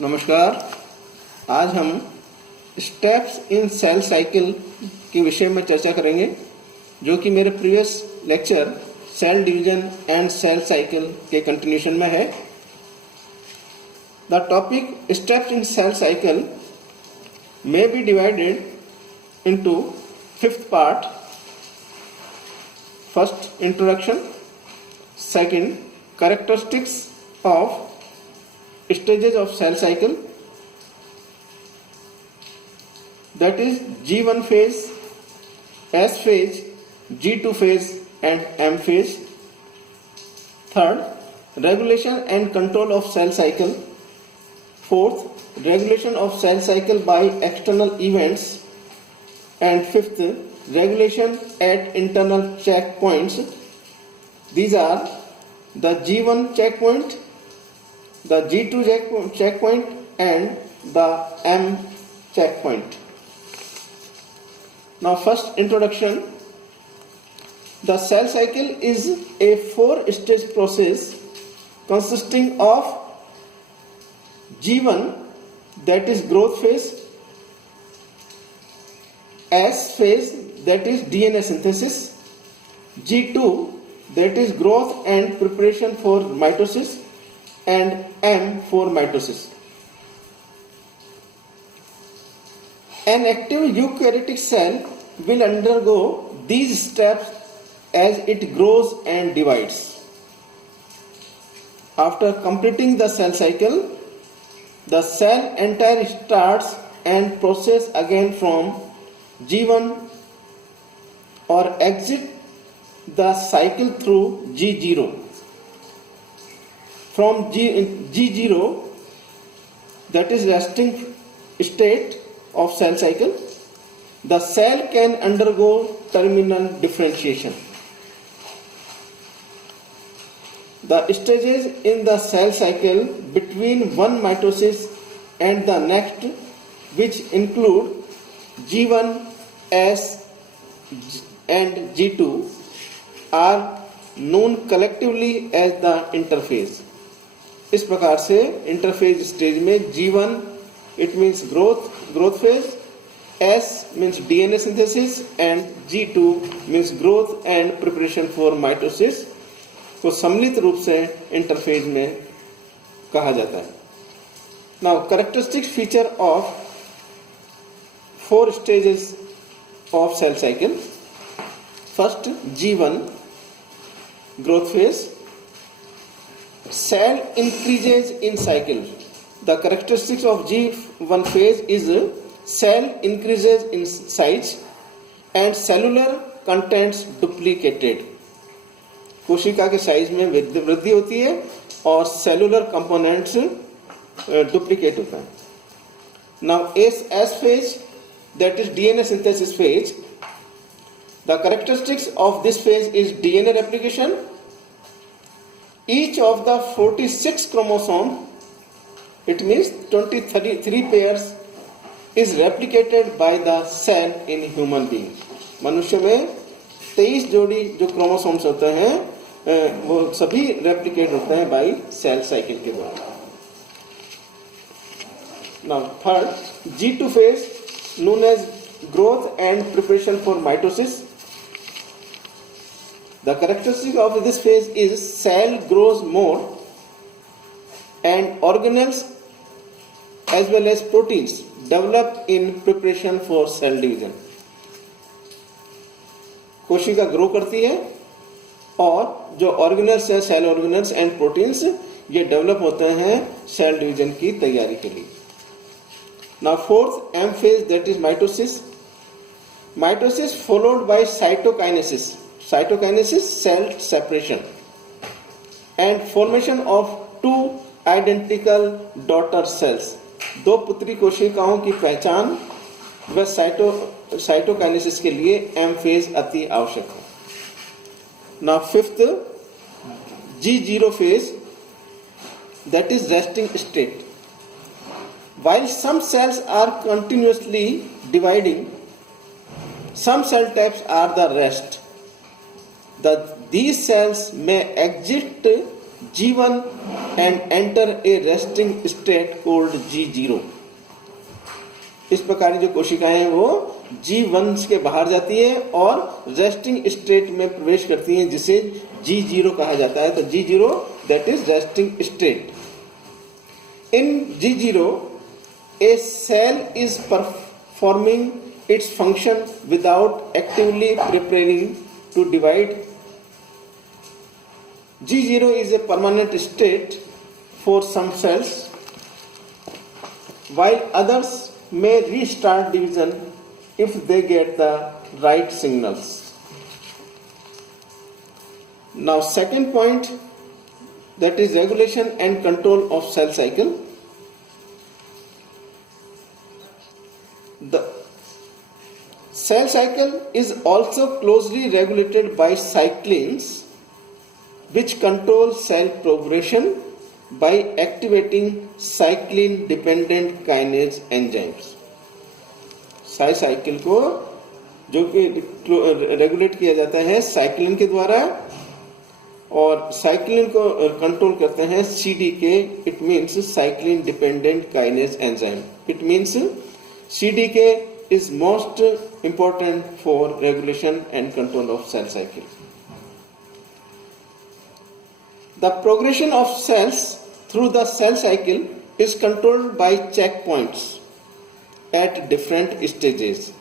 नमस्कार। आज हम स्टेप्स इन सेल साइकिल के विषय में चर्चा करेंगे, जो कि मेरे previous lecture cell division and cell cycle के कंटिन्यूशन में है। The topic steps in cell cycle may be divided into 5th part. First, introduction. Second, characteristics of stages of cell cycle, that is G1 phase, S phase, G2 phase and M phase. Third, regulation and control of cell cycle. Fourth, regulation of cell cycle by external events. And fifth, regulation at internal checkpoints. These are the G1 checkpoint, the G2 checkpoint and the M checkpoint. Now first, introduction. The cell cycle is a 4-stage process consisting of G1, that is growth phase, S phase, that is DNA synthesis, G2, that is growth and preparation for mitosis, and M for mitosis. An active eukaryotic cell will undergo these steps as it grows and divides. After completing the cell cycle, the cell entire starts and process again from G1 or exit the cycle through G0. From G0, that is resting state of cell cycle, the cell can undergo terminal differentiation. The stages in the cell cycle between one mitosis and the next, which include G1, S and G2, are known collectively as the interphase. इस प्रकार से interphase stage में G1 it means growth phase, S means DNA synthesis and G2 means growth and preparation for mitosis को सम्मिलित रूप से interphase में कहा जाता है. Now characteristic feature of 4 stages of cell cycle. First, G1 growth phase. Cell increases in cycle. The characteristics of G1 phase is cell increases in size and cellular contents duplicated. कोशिका के size में वृद्धि होती है और cellular components duplicate होता है. Now S phase, that is DNA synthesis phase. The characteristics of this phase is DNA replication. Each of the 46 chromosome, it means 23 pairs, is replicated by the cell in human being. मनुष्य में 23 जोड़ी जो chromosomes होते हैं वो सभी replicate होते हैं बाई सेल साइकिल के द्वारा. Now third, G2 phase, known as growth and preparation for mitosis. The characteristic of this phase is cell grows more and organelles as well as proteins develop in preparation for cell division. कोशिका grow करती है और जो organelles है, cell organelles and proteins, ये develop होते हैं cell division की तैयारी के लिए. Now fourth, M phase, that is mitosis. Mitosis followed by cytokinesis. Cytokinesis, cell separation and formation of 2 identical daughter cells. 2 पुत्री कोशिकाओं की पहचान व साइटोकाइनेसिस के लिए एम फेज अति आवश्यक है. Now fifth, G0 phase, that is resting state. While some cells are continuously dividing, some cell types are the rest. These cells may exit G1 and enter a resting state called G0. इस प्रकार जो कोशिकाएं हैं वो G1 के बाहर जाती है और रेस्टिंग स्टेट में प्रवेश करती हैं जिसे G0 कहा जाता है. तो G0 that is resting state. In G0 a cell is performing its function without actively preparing to divide. G0 is a permanent state for some cells, while others may restart division if they get the right signals. Now, second point, that is regulation and control of cell cycle. The cell cycle is also closely regulated by cyclins, which control cell progression by activating cyclin dependent kinase enzymes. Sai cycle को जो कि regulate किया जाता है cyclin के द्वारा और cyclin को कंट्रोल करते हैं CDK. It means cyclin dependent kinase enzyme. It means CDK is most important for regulation and control of cell cycle. The progression of cells through the cell cycle is controlled by checkpoints at different stages.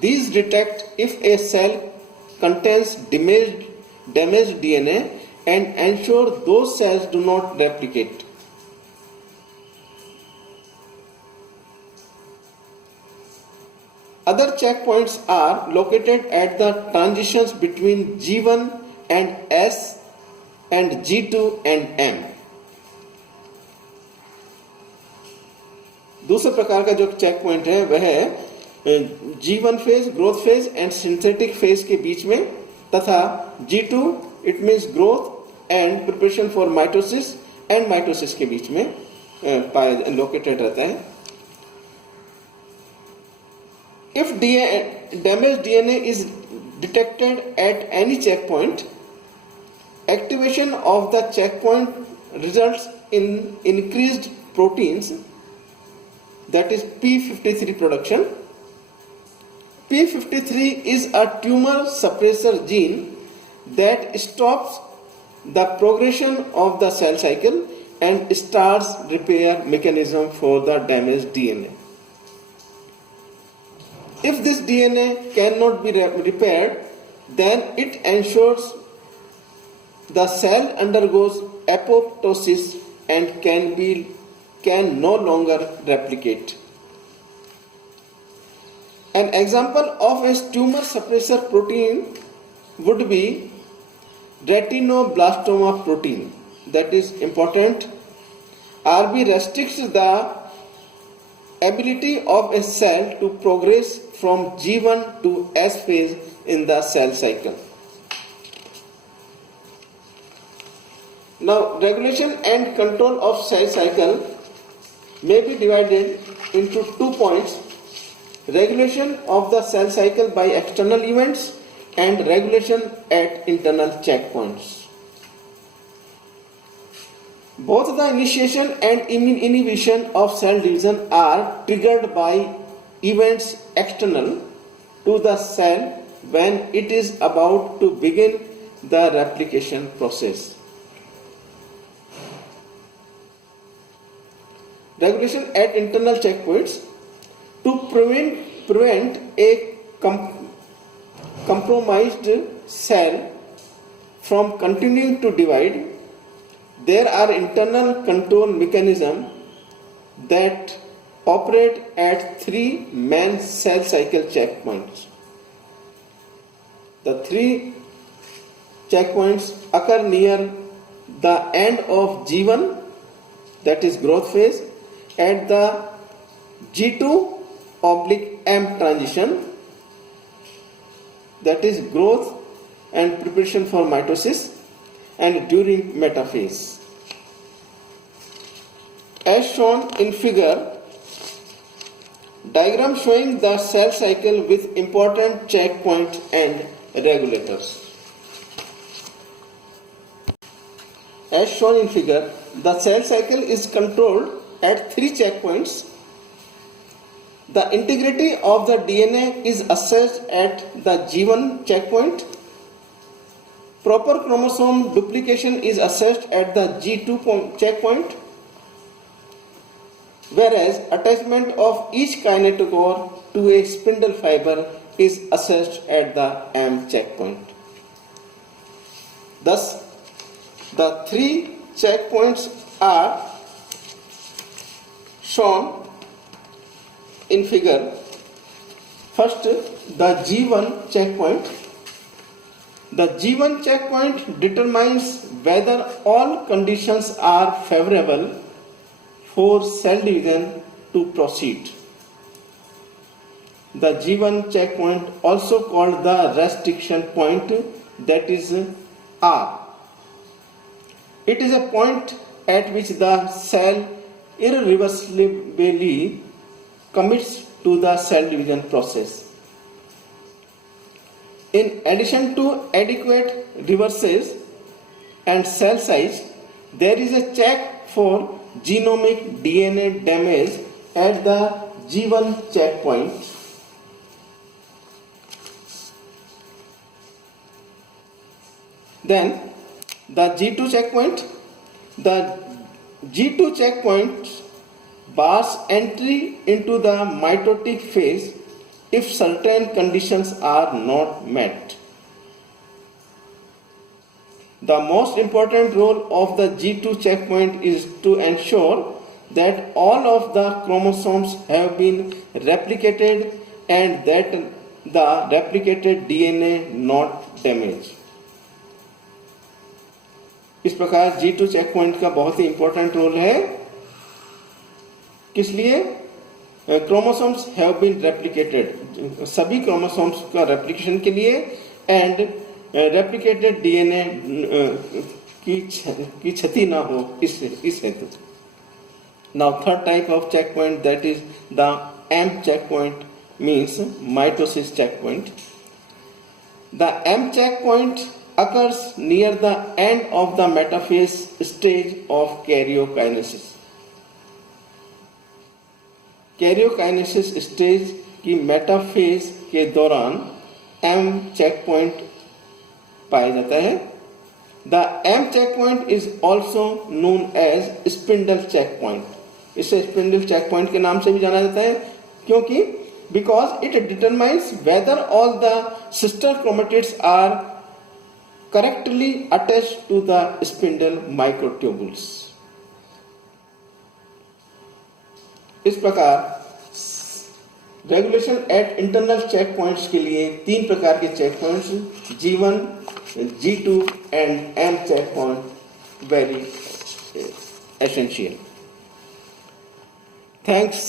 These detect if a cell contains damaged DNA and ensure those cells do not replicate. Other checkpoints are located at the transitions between G1 and S and G2 and M. दूसरे प्रकार का जो check point है वह है G1 phase growth phase and synthetic phase के बीच में तथा G2 it means growth and preparation for mitosis and mitosis के बीच में लोकेटेड रहता है. If damaged DNA is detected at any checkpoint, activation of the checkpoint results in increased proteins, that is P53 production. P53 is a tumor suppressor gene that stops the progression of the cell cycle and starts repair mechanism for the damaged DNA. If this DNA cannot be repaired, then it ensures the cell undergoes apoptosis and can no longer replicate. An example of a tumor suppressor protein would be retinoblastoma protein. That is important. RB restricts the ability of a cell to progress from G1 to S phase in the cell cycle. Now, regulation and control of cell cycle may be divided into 2 points: regulation of the cell cycle by external events and regulation at internal checkpoints. Both the initiation and inhibition of cell division are triggered by events external to the cell when it is about to begin the replication process. Regulation at internal checkpoints to prevent a compromised cell from continuing to divide. There are internal control mechanisms that operate at 3 main cell cycle checkpoints. The 3 checkpoints occur near the end of G1, that is growth phase, at the G2/M transition, that is growth and preparation for mitosis, and during metaphase. As shown in figure, diagram showing the cell cycle with important checkpoints and regulators. as shown in figure, the cell cycle is controlled at 3 checkpoints. The integrity of the DNA is assessed at the G1 checkpoint. Proper chromosome duplication is assessed at the G2 checkpoint, whereas attachment of each kinetochore to a spindle fiber is assessed at the M checkpoint. Thus, the 3 checkpoints are shown in figure. First, the G1 checkpoint. The G1 checkpoint determines whether all conditions are favorable for cell division to proceed. The G1 checkpoint, also called the restriction point, that is R. It is a point at which the cell irreversibly commits to the cell division process. In addition to adequate reverses and cell size, there is a check for genomic DNA damage at the G1 checkpoint. Then the G2 checkpoint. The G2 checkpoint bars entry into the mitotic phase if certain conditions are not met. The most important role of the G2 checkpoint is to ensure that all of the chromosomes have been replicated and that the replicated DNA not damaged. इस प्रकार G2 checkpoint का बहुत ही important role है. किस लिए? Chromosomes have been replicated, सभी chromosomes का replication के लिए, एंड रेप्लिकेटेड डीएनए की क्षति ना हो इस हेतु. Now third type of checkpoint, that is the M checkpoint, means mitosis checkpoint. The M checkpoint occurs near the end of the metaphase stage of karyokinesis. Karyokinesis stage की metaphase के दौरान M checkpoint पाया जाता है. The M checkpoint is also known as spindle checkpoint. इसे spindle checkpoint के नाम से भी जाना जाता है क्योंकि because it determines whether all the sister chromatids are correctly attached to the spindle microtubules. इस प्रकार regulation at internal check points के लिए 3 प्रकार के check points G1, G2 and M check point very essential. Thanks.